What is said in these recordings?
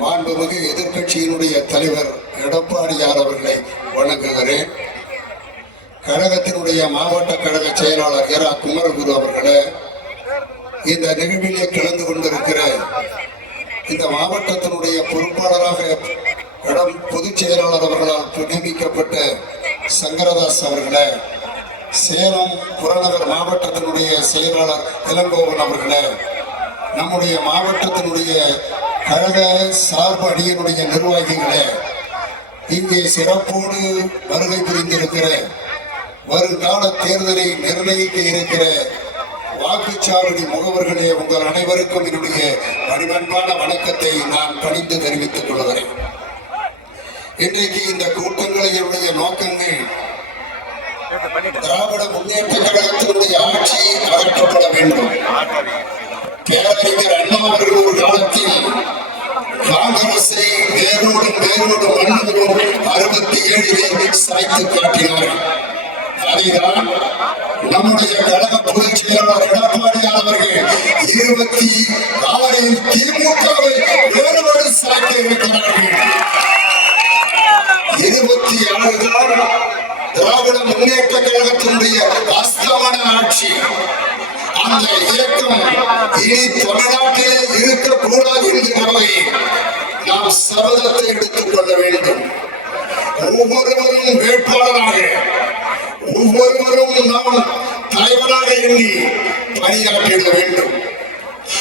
மாண்புமிகு எதிர்க்கட்சியினுடைய தலைவர் எடப்பாடியார் அவர்களை வணங்குகிறேன். கழகத்தினுடைய மாவட்ட கழக செயலாளர் இரா. குமரகுரு அவர்களே இந்த நிகழ்விலே கலந்து கொண்டிருக்கிற இந்த மாவட்டத்தினுடைய பொறுப்பாளராக இடம் பொதுச் செயலாளர் அவர்களால் நியமிக்கப்பட்ட சங்கரதாஸ் அவர்களே சேலம் புறநகர் மாவட்டத்தினுடைய செயலாளர் இளங்கோவன் அவர்களே நம்முடைய மாவட்டத்தினுடைய கழக சார்பு அணியினுடைய நிர்வாகிகளே இங்கே சிறப்போடு வருகை புரிந்திருக்கிற வருங்கால தேர்தலை நிர்ணயிக்க இருக்கிற வாக்குச்சாவடி முகவர்களே உங்கள் அனைவருக்கும் என்னுடைய பணிவன்பான வணக்கத்தை நான் பணிந்து தெரிவித்துக் கொள்கிறேன். இன்றைக்கு இந்த கூட்டங்களினுடைய நோக்கங்கள் திராவிட முன்னேற்ற கழகத்தினுடைய ஆட்சி அகற்றப்பட வேண்டும். பேரறிஞர் அறுபத்தி ஏழிலே சாய்த்து காட்டினார். நம்முடைய கழக பொதுச் செயலாளர் எடப்பாடியார் அவர்கள் இருபத்தி ஆறில் திமுகவை வேறுபாடு இருக்கிறார்கள். இருபத்தி ஆறு தான் திராவிட முன்னேற்ற கழகத்தினுடைய வாஸ்தவன ஆட்சி. அந்த இயக்கம் இனி தமிழ்நாட்டிலே எடுத்துக் கொள்ள வேண்டும். ஒவ்வொருவரும் வேட்பாளராக ஒவ்வொருவரும் நாம் தலைவராக எண்ணி பணியாற்றிட வேண்டும்.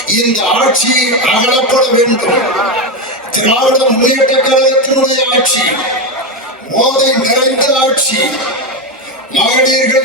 இந்த ஆட்சி அகலப்பட வேண்டும். திராவிட முன்னேற்ற கழகத்தினுடைய ஆட்சி போதை நிறைந்த ஆட்சி. மகளிர்கள்